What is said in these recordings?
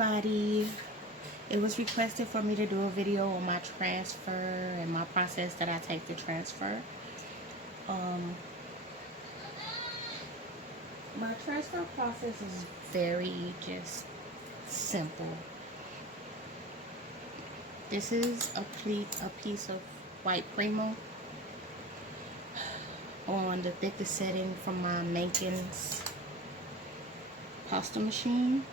everybody. It was requested for me to do a video on my transfer and my process that I take to transfer. My transfer process is very just simple. This is a piece of white Primo on the thickest setting from my Micca's pasta machine.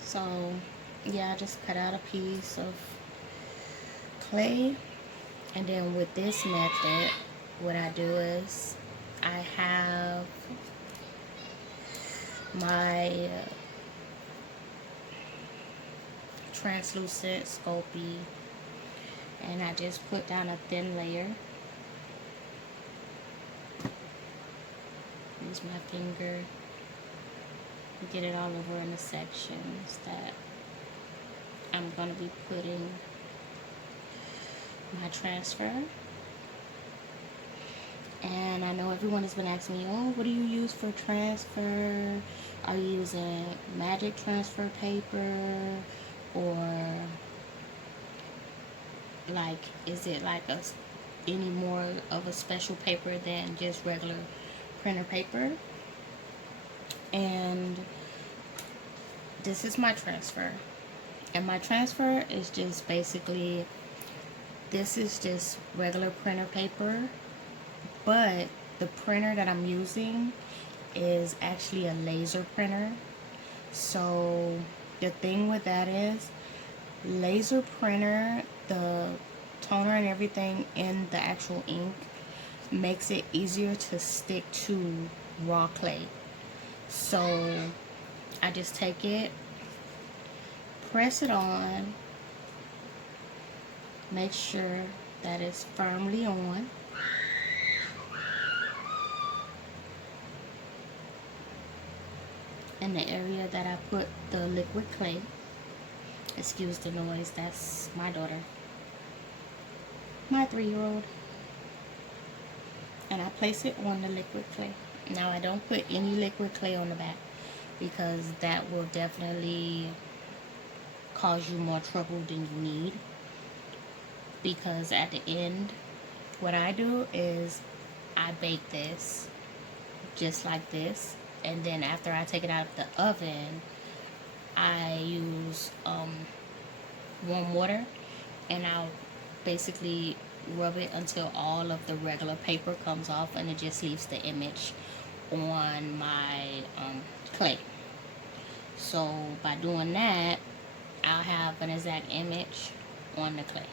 So yeah, I just cut out a piece of clay, and then with this method what I do is I have my translucent Sculpey, and I just put down a thin layer. Use my finger, get it all over in the sections that I'm going to be putting my transfer. And I know everyone has been asking me, oh, what do you use for transfer? Are you using magic transfer paper, or like, is it like any more of a special paper than just regular printer paper? And this is my transfer, and my transfer is just basically, this is just regular printer paper, but the printer that I'm using is actually a laser printer. So the thing with that is, laser printer, the toner and everything in the actual ink makes it easier to stick to raw clay. So I just take it, press it on, make sure that it's firmly on, in the area that I put the liquid clay. Excuse the noise, that's my daughter, my 3-year-old. And I place it on the liquid clay. Now I don't put any liquid clay on the back, because that will definitely cause you more trouble than you need. Because at the end, what I do is I bake this just like this, and then after I take it out of the oven, I use warm water, and I'll basically rub it until all of the regular paper comes off, and it just leaves the image on my clay. So by doing that, I'll have an exact image on the clay.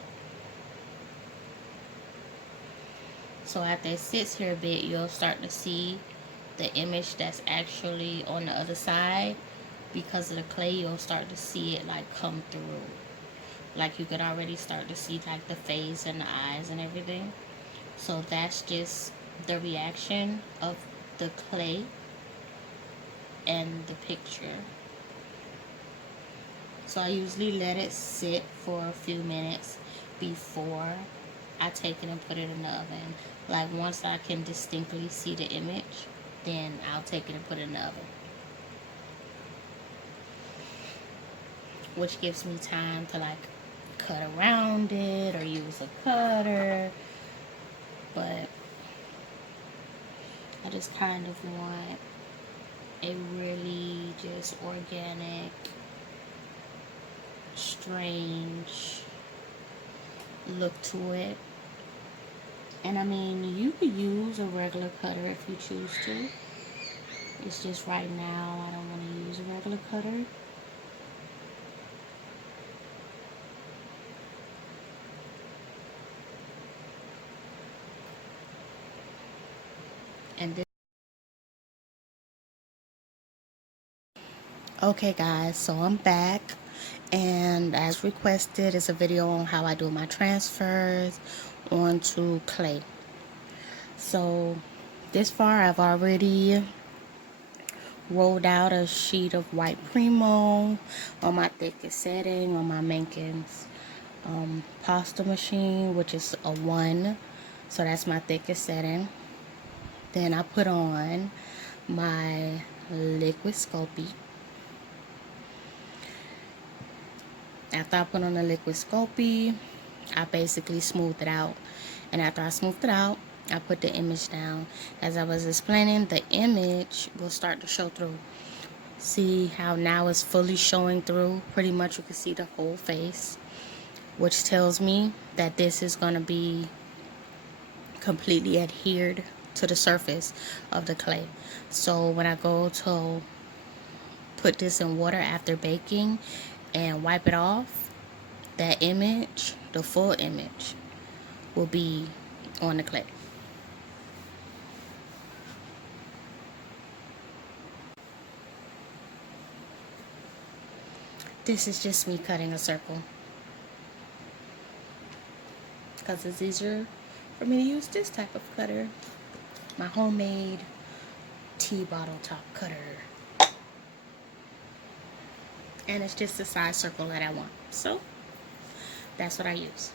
So after it sits here a bit, you'll start to see the image that's actually on the other side. Because of the clay, you'll start to see it like come through. Like you could already start to see like the face and the eyes and everything. So that's just the reaction of the clay and the picture. So I usually let it sit for a few minutes before I take it and put it in the oven. Like once I can distinctly see the image, then I'll take it and put it in the oven. Which gives me time to like cut around it or use a cutter. But I just kind of want a really just organic, strange look to it. And I mean, you could use a regular cutter if you choose to. It's just right now I don't want to use a regular cutter. And this, okay guys, so I'm back, and as requested is a video on how I do my transfers onto clay. So this far I've already rolled out a sheet of white Primo on my thickest setting on my Micca's pasta machine, which is a 1 So that's my thickest setting. Then I put on my liquid Sculpey. After I put on the liquid Sculpey, I basically smoothed it out. And after I smoothed it out, I put the image down. As I was explaining, the image will start to show through. See how now it's fully showing through? Pretty much you can see the whole face, which tells me that this is going to be completely adhered to the surface of the clay. So when I go to put this in water after baking and wipe it off, that image, the full image, will be on the clay. This is just me cutting a circle because it's easier for me to use this type of cutter, my homemade tea bottle top cutter, and it's just the size circle that I want, so that's what I use.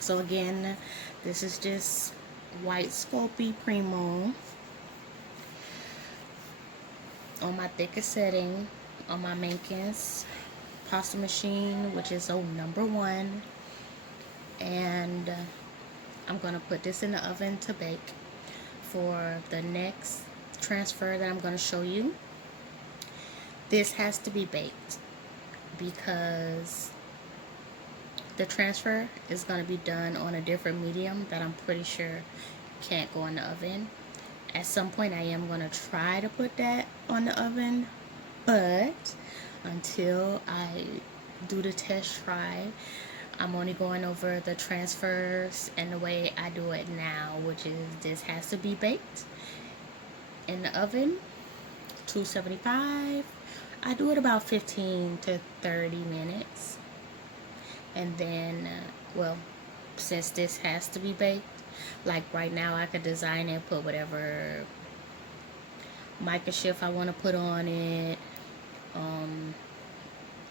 So again, this is just white Sculpey Primo on my thickest setting on my Mica's pasta machine, which is number 1, and I'm gonna put this in the oven to bake. For the next transfer that I'm gonna show you, this has to be baked because the transfer is going to be done on a different medium that I'm pretty sure can't go in the oven. At some point I am going to try to put that on the oven, but until I do the test try, I'm only going over the transfers and the way I do it now, which is this has to be baked in the oven, 275. I do it about 15 to 30 minutes. And then, well, since this has to be baked, like right now I could design it, put whatever mica shift I want to put on it,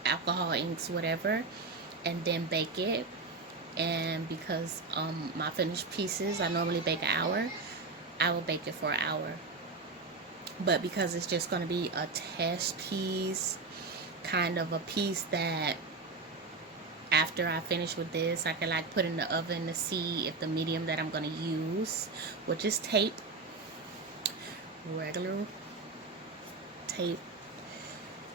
alcohol inks, whatever, and then bake it. And because my finished pieces, I normally bake an hour, I will bake it for an hour. But because it's just going to be a test piece, kind of a piece that after I finish with this, I can like put in the oven to see if the medium that I'm going to use, which is tape, regular tape,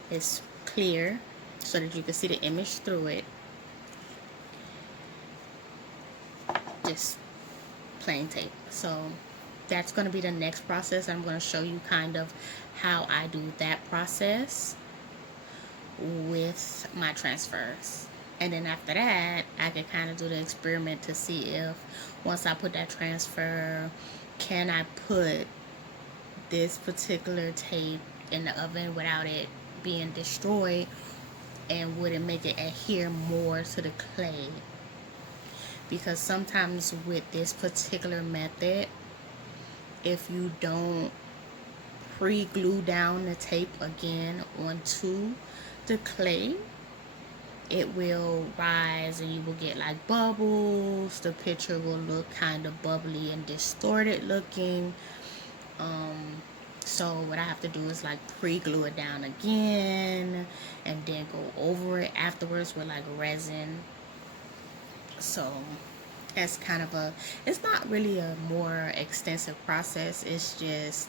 is clear so that you can see the image through it. Just plain tape. So that's going to be the next process. I'm going to show you kind of how I do that process with my transfers. And then after that, I can kind of do the experiment to see if once I put that transfer, can I put this particular tape in the oven without it being destroyed, and would it make it adhere more to the clay? Because sometimes with this particular method, if you don't pre-glue down the tape again onto the clay, it will rise and you will get like bubbles. The picture will look kind of bubbly and distorted looking. So what I have to do is like pre-glue it down again and then go over it afterwards with like resin. So that's kind of it's not really a more extensive process. It's just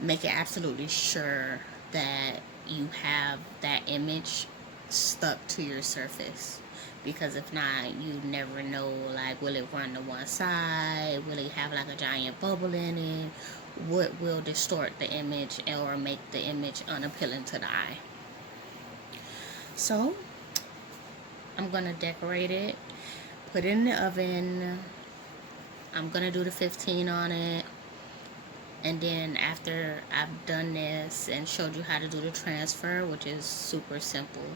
making absolutely sure that you have that image stuck to your surface, because if not, you never know, like, will it run to one side, will it have like a giant bubble in it, what will distort the image or make the image unappealing to the eye. So I'm gonna decorate it, put it in the oven. I'm gonna do the 15 on it, and then after I've done this and showed you how to do the transfer, which is super simple,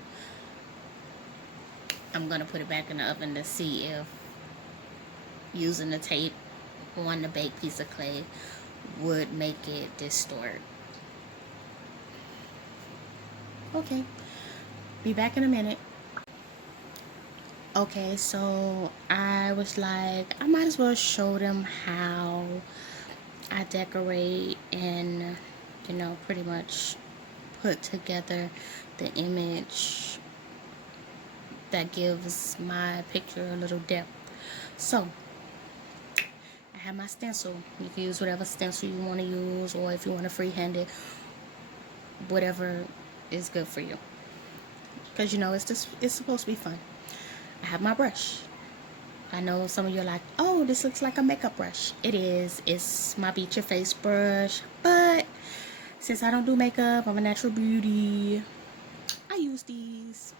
I'm gonna put it back in the oven to see if using the tape on the baked piece of clay would make it distort. Okay, be back in a minute. Okay, so I was like, I might as well show them how I decorate and, you know, pretty much put together the image that gives my picture a little depth. So I have my stencil. You can use whatever stencil you want to use, or if you want to freehand it, whatever is good for you. Because you know it's supposed to be fun. I have my brush. I know some of you are like, oh, this looks like a makeup brush. It is. It's my Beat Your Face brush. But since I don't do makeup, I'm a natural beauty, I use these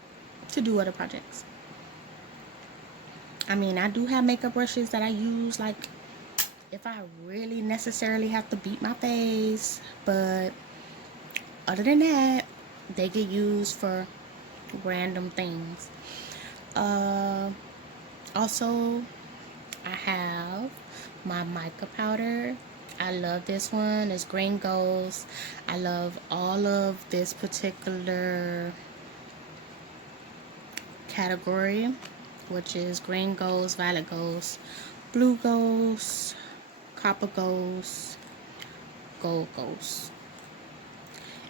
to do other projects. I mean, I do have makeup brushes that I use, like, if I really necessarily have to beat my face. But other than that, they get used for random things. Uh, Also, I have my mica powder. I love this one. It's green ghost. I love all of this particular category, which is green ghost, violet ghost, blue ghost, copper ghost, gold ghost.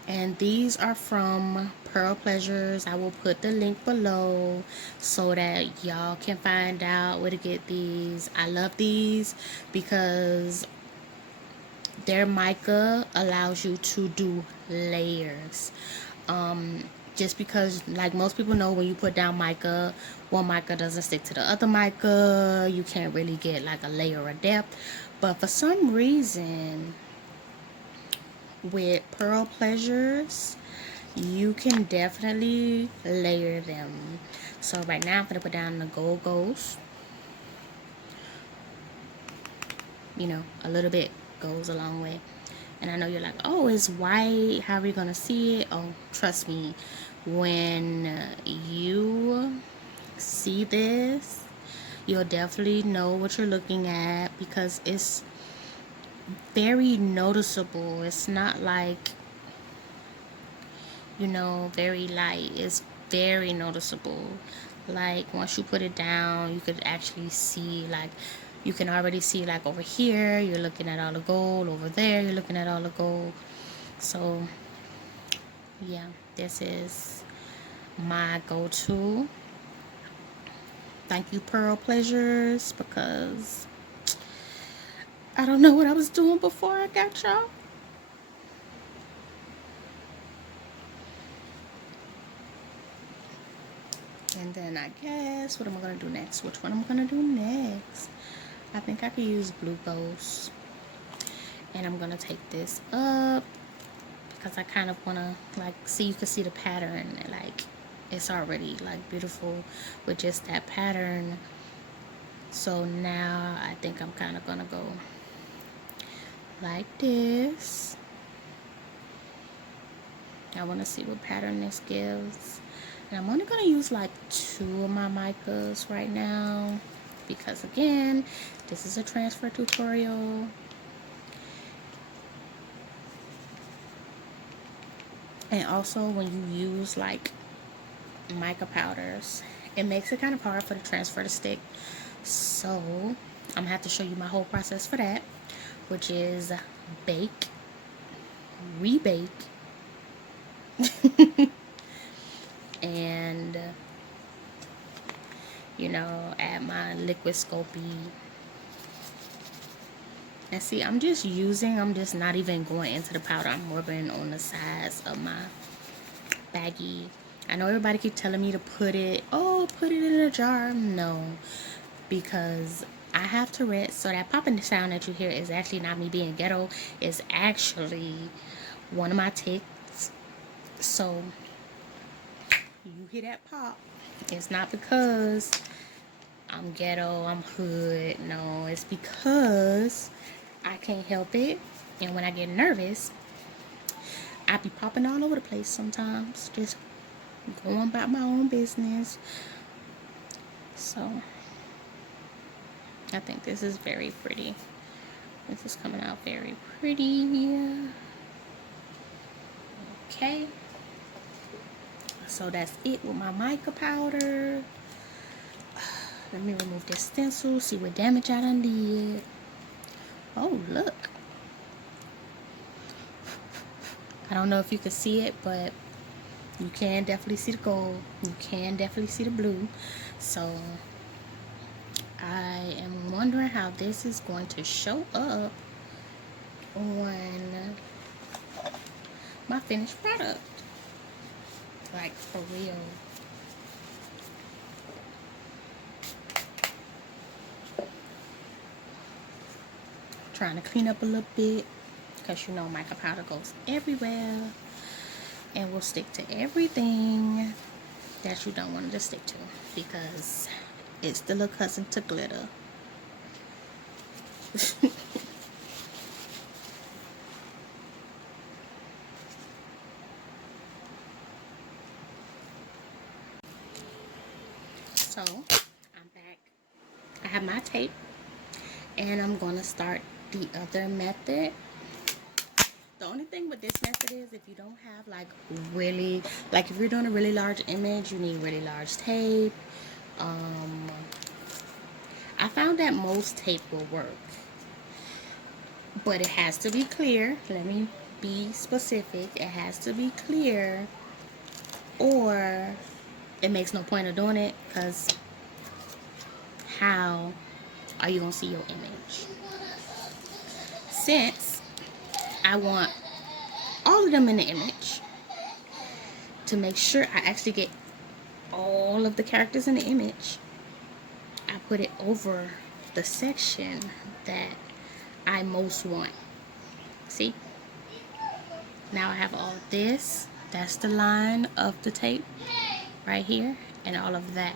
And these are from Pearl Pleasures. I will put the link below so that y'all can find out where to get these. I love these because their mica allows you to do layers. Just because, like most people know, when you put down mica, one mica doesn't stick to the other mica. You can't really get like a layer of depth. But for some reason, with Pearl Pleasures, you can definitely layer them. So right now I'm gonna put down the gold ghost. You know, a little bit goes a long way. And I know you're like, oh, it's white, how are we gonna see it? Oh, trust me, when you see this, you'll definitely know what you're looking at, because it's very noticeable. It's not like, you know, very light. It's very noticeable. Like once you put it down, you could actually see, like, you can already see, like, over here you're looking at all the gold, over there you're looking at all the gold. So yeah, this is my go-to. Thank you, Pearl Pleasures, because I don't know what I was doing before I got y'all. And then I guess, what am I gonna do next? Which one am I gonna do next? I think I could use blue ghost. And I'm gonna take this up because I kind of wanna, like, see, you can see the pattern, like it's already like beautiful with just that pattern. So now I think I'm kind of gonna go like this. I want to see what pattern this gives. And I'm only going to use like 2 of my micas right now, because again, this is a transfer tutorial. And also, when you use like mica powders, it makes it kind of hard for the transfer to stick. So I'm gonna have to show you my whole process for that, which is bake, rebake, and you know, add my liquid Sculpey. And see, I'm just not even going into the powder. I'm rubbing on the sides of my baggie. I know everybody keep telling me to put it in a jar. No, because I have Tourette's, so that popping sound that you hear is actually not me being ghetto. It's actually one of my tics. So you hear that pop, it's not because I'm ghetto, I'm hood. No, it's because I can't help it. And when I get nervous, I be popping all over the place sometimes, just going about my own business. So I think this is very pretty. This is coming out very pretty. Okay. So that's it with my mica powder. Let me remove this stencil, see what damage I done did. Oh, look. I don't know if you can see it, but you can definitely see the gold. You can definitely see the blue. So I am wondering how this is going to show up on my finished product. Like, for real. Trying to clean up a little bit, because you know mica powder goes everywhere and will stick to everything that you don't want it to stick to, because it's the little cousin to glitter. So I'm back. I have my tape, and I'm gonna start the other method. The only thing with this method is if you don't have like really, like if you're doing a really large image, you need really large tape. I found that most tape will work, but it has to be clear. Let me be specific. It has to be clear, or it makes no point of doing it, because how are you gonna see your image? Since I want all of them in the image, to make sure I actually get all of the characters in the image, I put it over the section that I most want. See? Now I have all of this. That's the line of the tape right here, and all of that.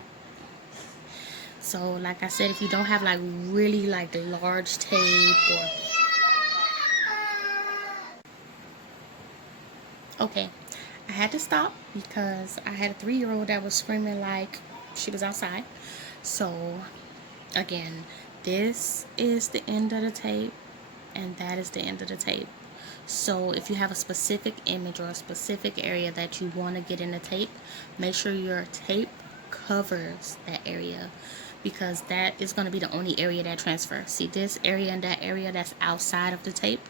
So like I said, if you don't have like really like large tape, or okay, I had to stop because I had a 3-year-old that was screaming like she was outside. So again, this is the end of the tape, and that is the end of the tape. So if you have a specific image or a specific area that you want to get in the tape, make sure your tape covers that area, because that is going to be the only area that transfers. See, this area and that area that's outside of the tape,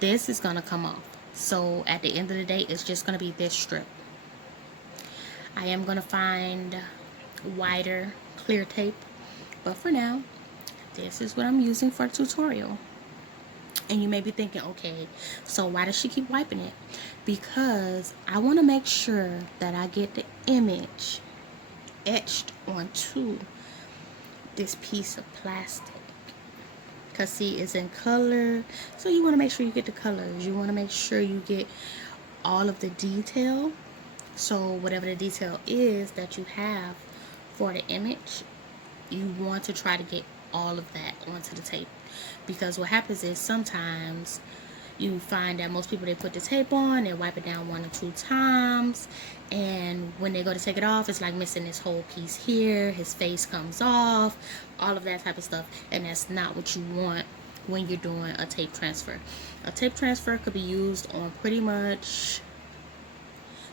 this is going to come off. So at the end of the day, it's just going to be this strip. I am going to find wider clear tape, but for now, this is what I'm using for the tutorial. And you may be thinking, okay, so why does she keep wiping it? Because I want to make sure that I get the image etched onto this piece of plastic. Because see, it's in color, so you want to make sure you get the colors. You want to make sure you get all of the detail. So whatever the detail is that you have for the image, you want to try to get all of that onto the tape. Because what happens is sometimes you find that most people, they put the tape on, they wipe it down 1 or 2 times, and when they go to take it off, it's like missing this whole piece here, his face comes off, all of that type of stuff, and that's not what you want when you're doing a tape transfer. A tape transfer could be used on pretty much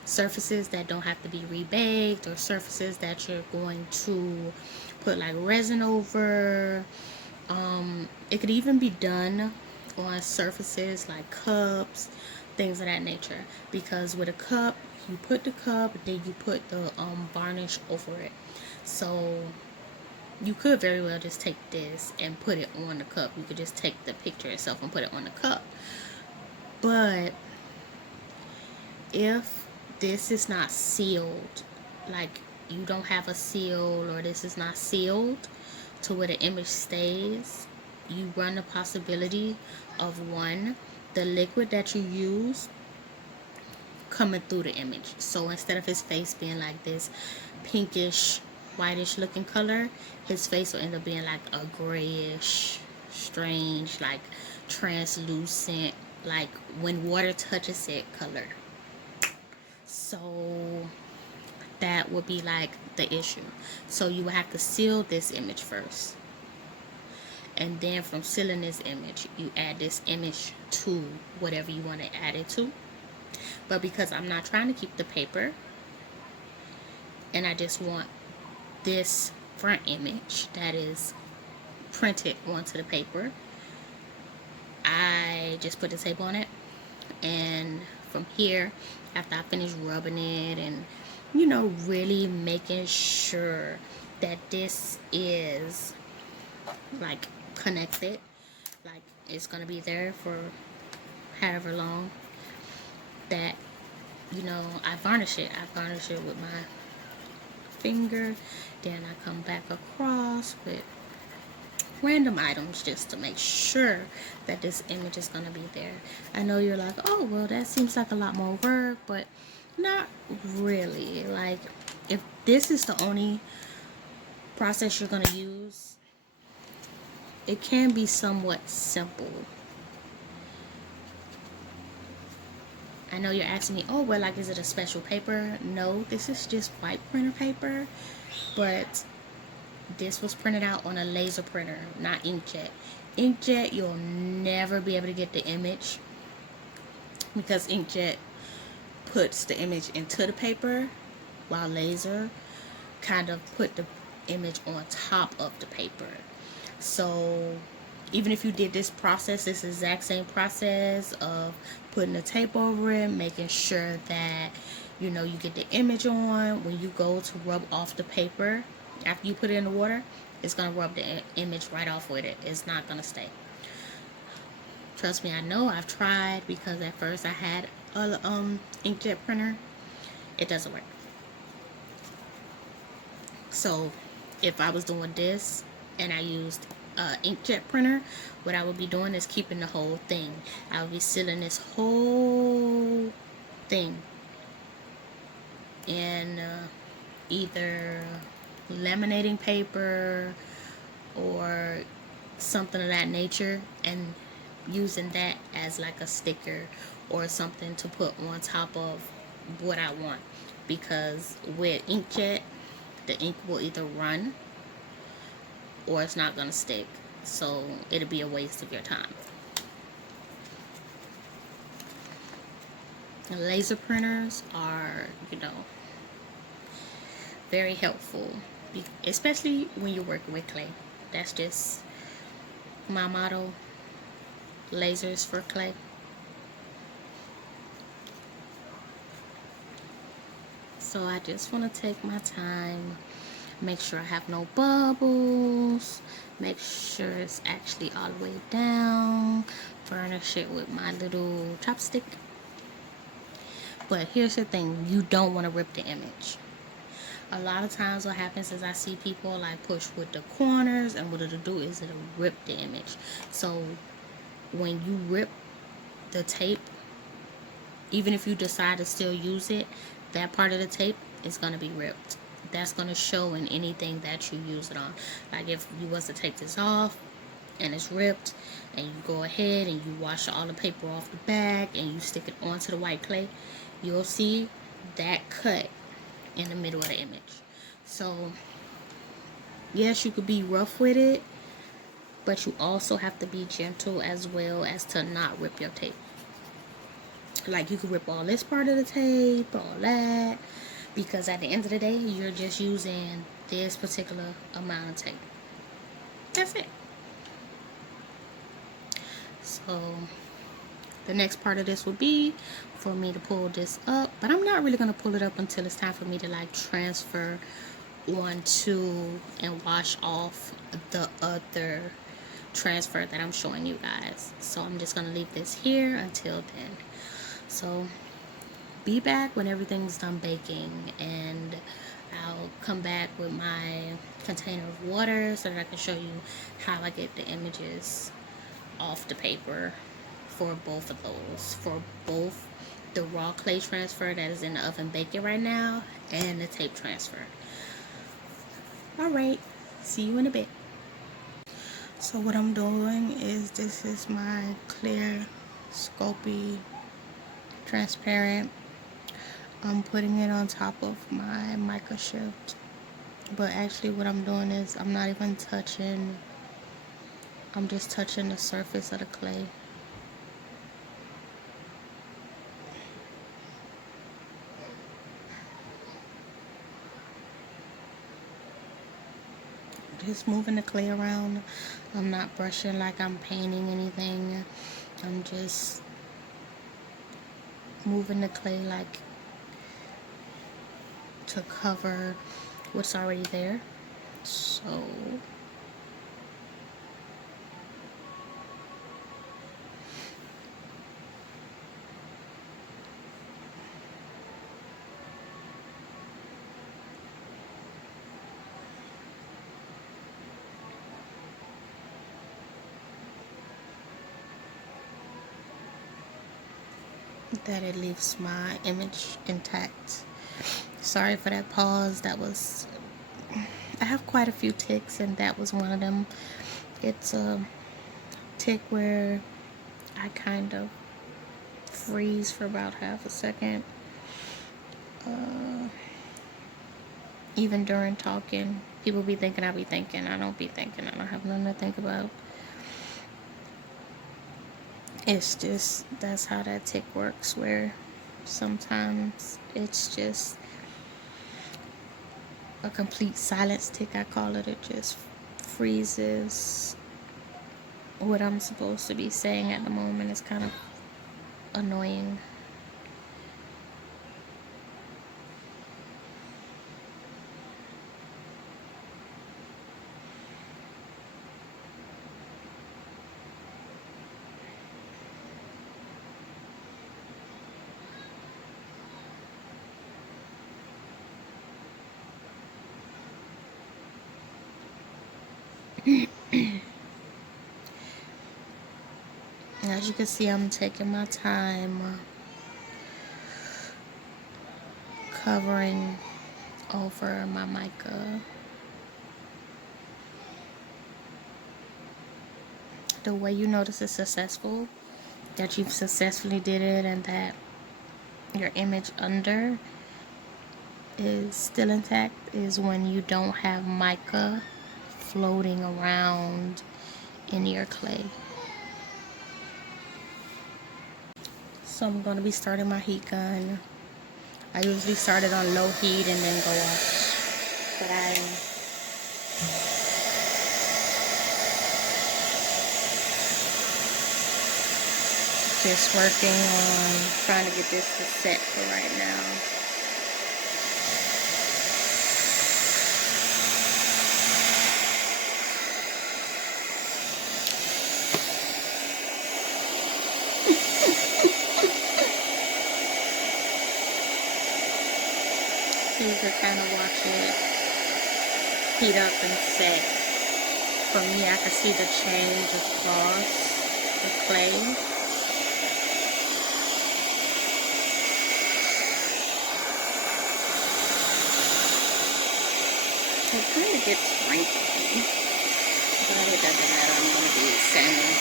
surfaces that don't have to be rebaked, or surfaces that you're going to put like resin over. It could even be done on surfaces like cups, things of that nature, because with a cup, you put the cup, then you put the varnish over it. So you could very well just take this and put it on the cup. You could just take the picture itself and put it on the cup. But if this is not sealed, like you don't have a seal, or this is not sealed to where the image stays, you run the possibility of, one, the liquid that you use coming through the image. So instead of his face being like this pinkish, whitish looking color, his face will end up being like a grayish, strange, like translucent, like when water touches it color. So that would be like the issue. So you would have to seal this image first, and then from sealing this image, you add this image to whatever you want to add it to. But because I'm not trying to keep the paper, and I just want this front image that is printed onto the paper, I just put the tape on it, and from here, after I finish rubbing it and, you know, really making sure that this is like connected, like it's gonna be there for however long, that, you know, I varnish it with my finger, then I come back across with random items just to make sure that this image is gonna be there. I know you're like, oh well, that seems like a lot more work, but not really. Like, if this is the only process you're gonna use, it can be somewhat simple. I know you're asking me, oh well, like, is it a special paper? No, this is just white printer paper, but this was printed out on a laser printer, not inkjet. Inkjet, you'll never be able to get the image, because inkjet puts the image into the paper, while laser kind of put the image on top of the paper. So even if you did this process, this exact same process of putting the tape over it, making sure that, you know, you get the image on, when you go to rub off the paper after you put it in the water, it's gonna rub the image right off with it. It's not gonna stay. Trust me, I know. I've tried, because at first I had a inkjet printer. It doesn't work. So if I was doing this and I used inkjet printer, what I would be doing is keeping the whole thing. I would be sealing this whole thing in either laminating paper or something of that nature, and using that as like a sticker or something to put on top of what I want. Because with inkjet, the ink will either run or it's not gonna stick, so it'll be a waste of your time. And laser printers are, you know, very helpful, especially when you're working with clay. That's just my motto: lasers for clay. So I just want to take my time, make sure I have no bubbles, make sure it's actually all the way down, burnish it with my little chopstick. But here's the thing, you don't want to rip the image. A lot of times what happens is I see people like push with the corners, and what it'll do is it'll rip the image. So when you rip the tape, even if you decide to still use it, that part of the tape is going to be ripped. That's going to show in anything that you use it on. Like if you was to take this off and it's ripped, and you go ahead and you wash all the paper off the back and you stick it onto the white clay, you'll see that cut in the middle of the image. So yes, you could be rough with it, but you also have to be gentle as well, as to not rip your tape. Like, you could rip all this part of the tape, all that, because at the end of the day, you're just using this particular amount of tape. That's it. So the next part of this will be for me to pull this up, but I'm not really going to pull it up until it's time for me to like transfer onto and wash off the other transfer that I'm showing you guys. So I'm just going to leave this here until then. So be back when everything's done baking, and I'll come back with my container of water so that I can show you how I get the images off the paper for both of those, for both the raw clay transfer that is in the oven baking right now and the tape transfer. Alright, see you in a bit. So what I'm doing is, this is my clear Sculpey transparent. I'm putting it on top of my Mica shift, but actually what I'm doing is I'm not even touching, I'm just touching the surface of the clay. just moving the clay around. I'm not brushing like I'm painting anything. I'm just moving the clay like to cover what's already there. So that it leaves my image intact. Sorry for that pause. That was, I have quite a few ticks, and that was one of them. It's a tick where I kind of freeze for about half a second. Even during talking, people be thinking I be thinking. I don't be thinking. I don't have nothing to think about. It's just, that's how that tick works, where sometimes it's just a complete silence tick, I call it. It just freezes what I'm supposed to be saying at the moment. It's kind of annoying. As you can see, I'm taking my time covering over my mica. The way you notice it's successful, that you've successfully did it, and that your image under is still intact, is when you don't have mica floating around in your clay. So I'm going to be starting my heat gun. I usually start it on low heat and then go off, but I'm just working on trying to get this to set for right now. You can kind of watch it heat up and set. For me, I can see the change across the clay. It kind of gets wrinkly, but it doesn't matter. I'm going to be sanding.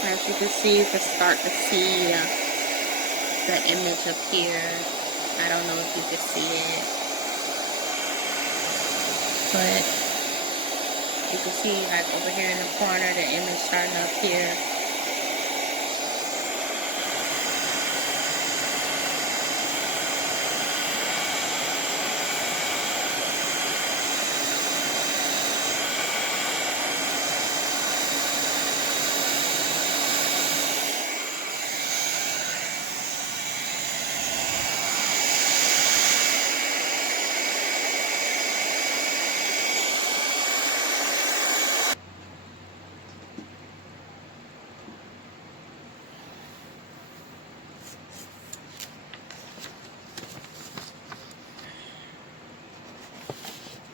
As you can see, you can start to see the image appear. I don't know if you can see it, but you can see like over here in the corner, the image starting to appear.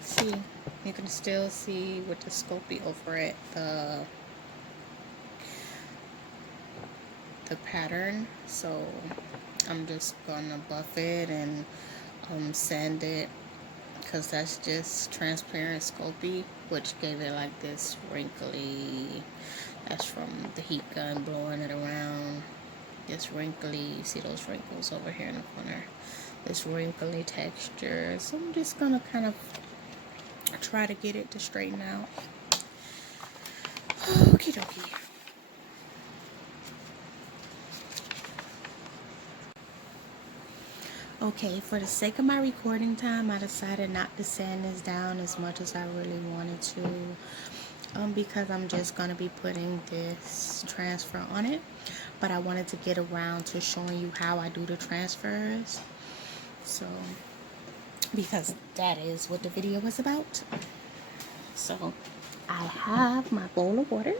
See, you can still see with the Scoopy over it the pattern. So I'm just gonna buff it and sand it, because that's just transparent Scoopy, which gave it like this wrinkly. That's from the heat gun blowing it around. this wrinkly, you see those wrinkles over here in the corner, this wrinkly texture. So I'm just gonna kind of try to get it to straighten out. Okie dokie. Okay, for the sake of my recording time, I decided not to sand this down as much as I really wanted to, because I'm just going to be putting this transfer on it. But I wanted to get around to showing you how I do the transfers. So, because that is what the video was about. So, I have my bowl of water.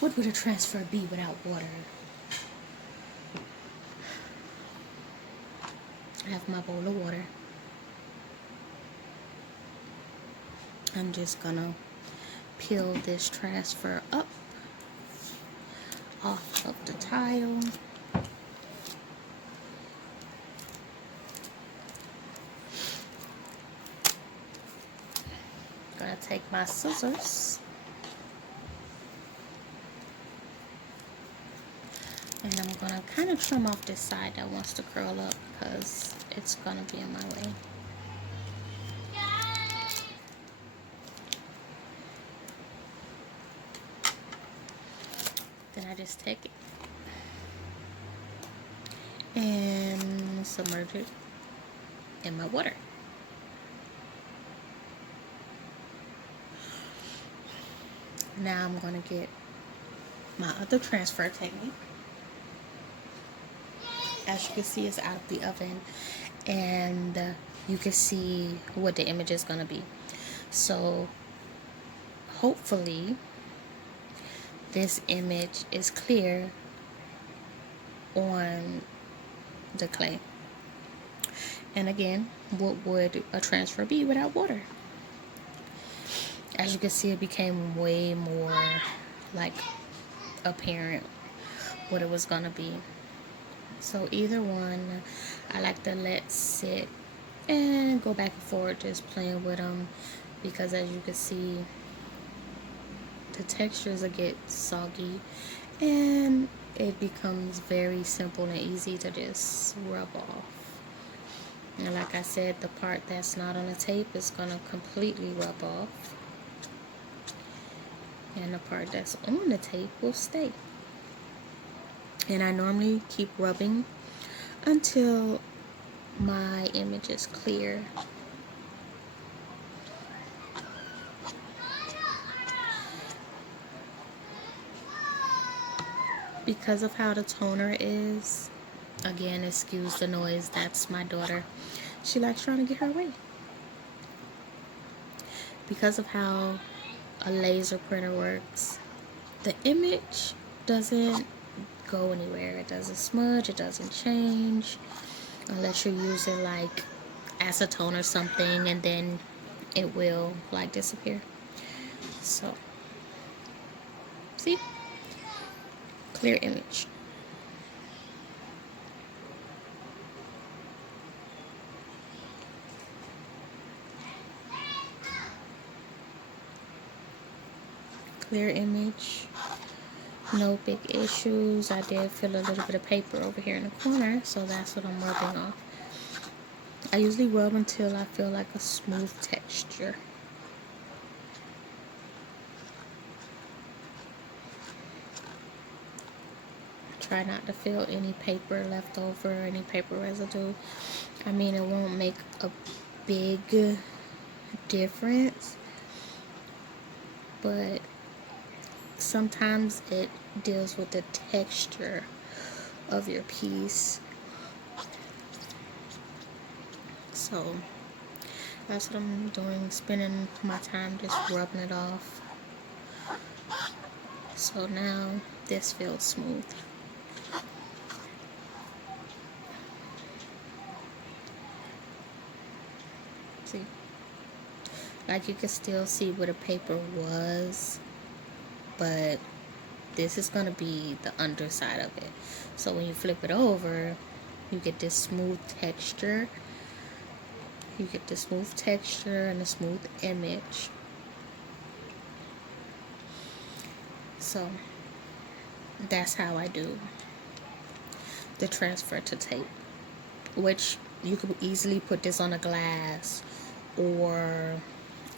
What would a transfer be without water? I have my bowl of water. I'm just gonna peel this transfer up off of the tile. Gonna take my scissors and I'm gonna kind of trim off this side that wants to curl up because it's gonna be in my way. Then I just take it and submerge it in my water. Now I'm gonna get my other transfer technique. As you can see, it's out of the oven, and you can see what the image is gonna be. So hopefully this image is clear on the clay. And again, what would a transfer be without water? As you can see, it became way more like apparent what it was gonna be. So either one, I like to let sit and go back and forth just playing with them, because as you can see, the textures will get soggy and it becomes very simple and easy to just rub off. And like I said, the part that's not on the tape is gonna completely rub off, and the part that's on the tape will stay. And I normally keep rubbing until my image is clear. Because of how the toner is, again, excuse the noise, that's my daughter. She likes trying to get her way. Because of how a laser printer works, the image doesn't go anywhere. It doesn't smudge, it doesn't change, unless you use it like acetone or something, and then it will like disappear. So see, clear image. Clear image, no big issues. I did feel a little bit of paper over here in the corner, so that's what I'm rubbing off. I usually rub until I feel like a smooth texture. Try not to feel any paper left over, any paper residue. I mean, it won't make a big difference, but sometimes it deals with the texture of your piece. So that's what I'm doing, spending my time just rubbing it off. So now this feels smooth. See, like you can still see where the paper was, but this is going to be the underside of it. So when you flip it over, you get this smooth texture. You get the smooth texture and a smooth image. So that's how I do the transfer to tape, which you could easily put this on a glass or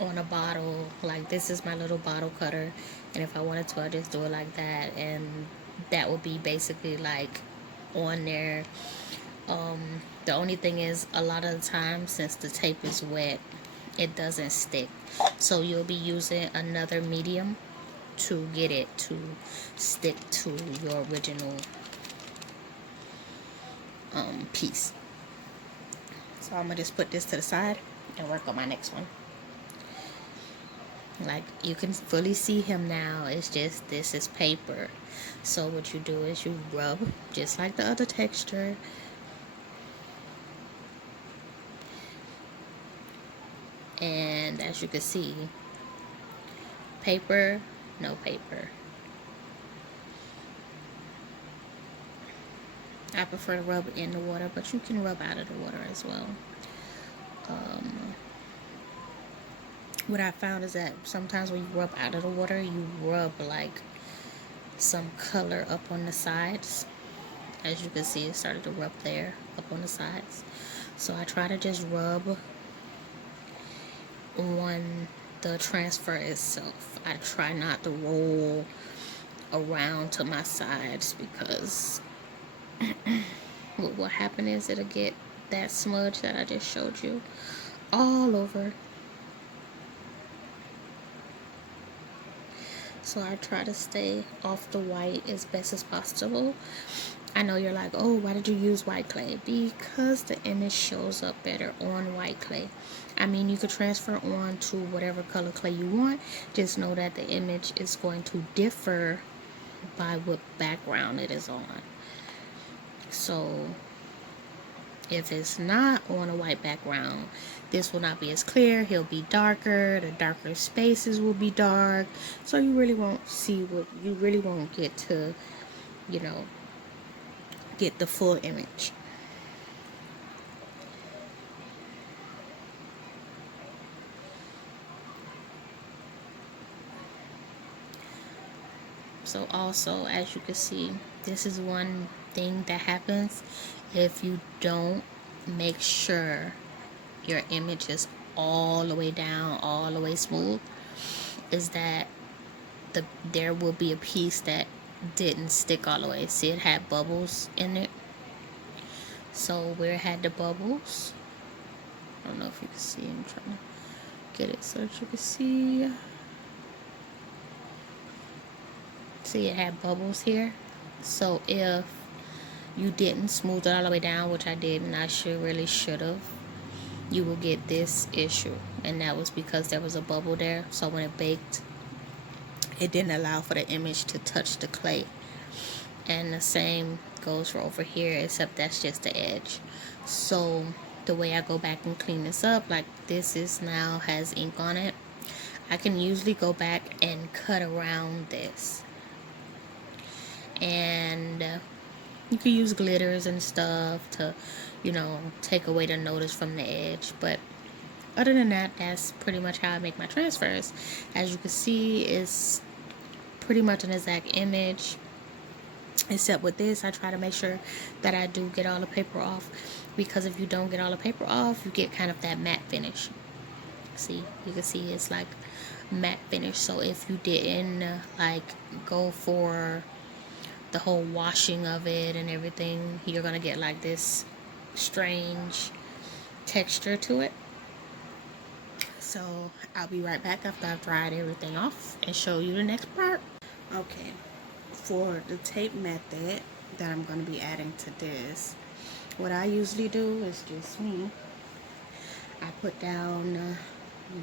on a bottle. Like, this is my little bottle cutter, and if I wanted to, I just do it like that, and that would be basically like on there. The only thing is, a lot of the time, since the tape is wet, it doesn't stick, so you'll be using another medium to get it to stick to your original piece. So I'm gonna just put this to the side and work on my next one. Like, you can fully see him now. It's just, this is paper. So what you do is you rub just like the other texture, and as you can see, paper, no paper. I prefer to rub in the water, but you can rub out of the water as well. What I found is that sometimes when you rub out of the water, you rub like some color up on the sides. As you can see, it started to rub there up on the sides. So I try to just rub on the transfer itself. I try not to roll around to my sides, because what will happen is it'll get that smudge that I just showed you all over. So I try to stay off the white as best as possible. I know you're like, oh, why did you use white clay? Because the image shows up better on white clay. I mean, you could transfer on to whatever color clay you want. Just know that the image is going to differ by what background it is on. So if it's not on a white background, this will not be as clear. He'll be darker. The darker spaces will be dark. So you really won't see what, you really won't get to, you know, get the full image. So also, as you can see, this is one thing that happens if you don't make sure your image is all the way down, all the way smooth, is that there will be a piece that didn't stick all the way. See, it had bubbles in it. So where it had the bubbles, I don't know if you can see, I'm trying to get it so that you can see. See, it had bubbles here. So if you didn't smooth it all the way down, which I didn't, I really should have, you will get this issue. And that was because there was a bubble there. So when it baked, it didn't allow for the image to touch the clay. And the same goes for over here, except that's just the edge. So the way I go back and clean this up, like this is now has ink on it, I can usually go back and cut around this. And you can use glitters and stuff to, you know, take away the notice from the edge. But other than that, that's pretty much how I make my transfers. As you can see, it's pretty much an exact image. Except with this, I try to make sure that I do get all the paper off, because if you don't get all the paper off, you get kind of that matte finish. See, you can see it's like matte finish. So if you didn't like go for the whole washing of it and everything, you're gonna get like this strange texture to it. So I'll be right back after I've dried everything off and show you the next part. Okay, for the tape method that I'm going to be adding to this, what I usually do is just me. I put down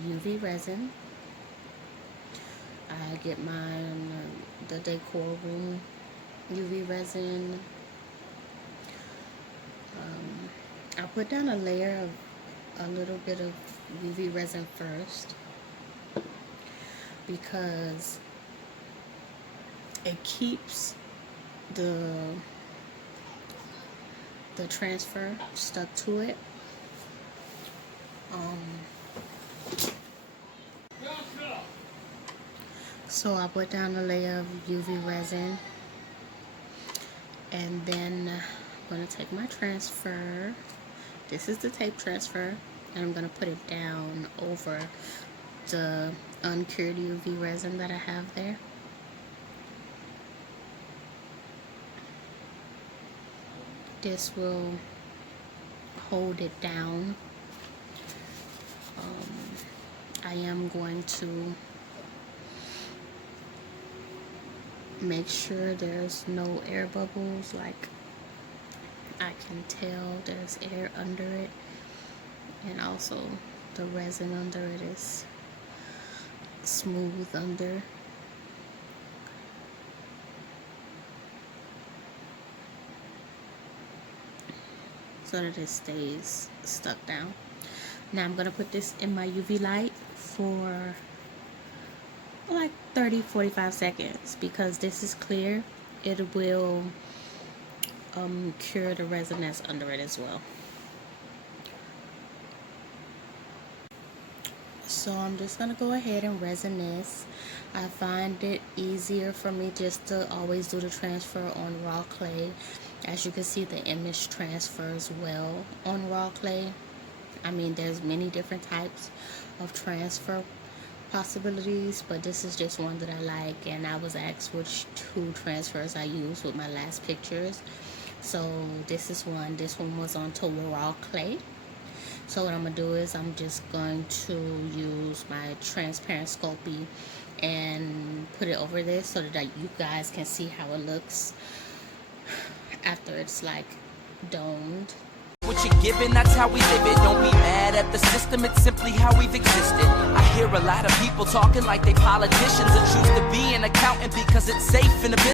UV resin. I get mine, the decor room UV resin. I put down a layer of a little bit of UV resin first, because it keeps the transfer stuck to it. So I put down a layer of UV resin, And then I'm going to take my transfer. This is the tape transfer, and I'm going to put it down over the uncured UV resin that I have there. This will hold it down. I am going to make sure there's no air bubbles. Like, I can tell there's air under it, and also the resin under it is smooth under. So that it stays stuck down. Now I'm gonna put this in my UV light for like 30-45 seconds. Because this is clear, it will cure the resin that's under it as well. So I'm just gonna go ahead and resin this. I find it easier for me just to always do the transfer on raw clay. As you can see, the image transfers well on raw clay. I mean, there's many different types of transfer possibilities, but this is just one that I like, and I was asked which 2 transfers I used with my last pictures. So this is one. This one was onto raw clay. So what I'm gonna do is I'm just going to use my transparent Sculpey and put it over this so that you guys can see how it looks after it's like domed. What you're given, that's how we live it. Don't be mad at the system, it's simply how we've existed. I hear a lot of people talking like they politicians and choose to be an accountant because it's safe in the business.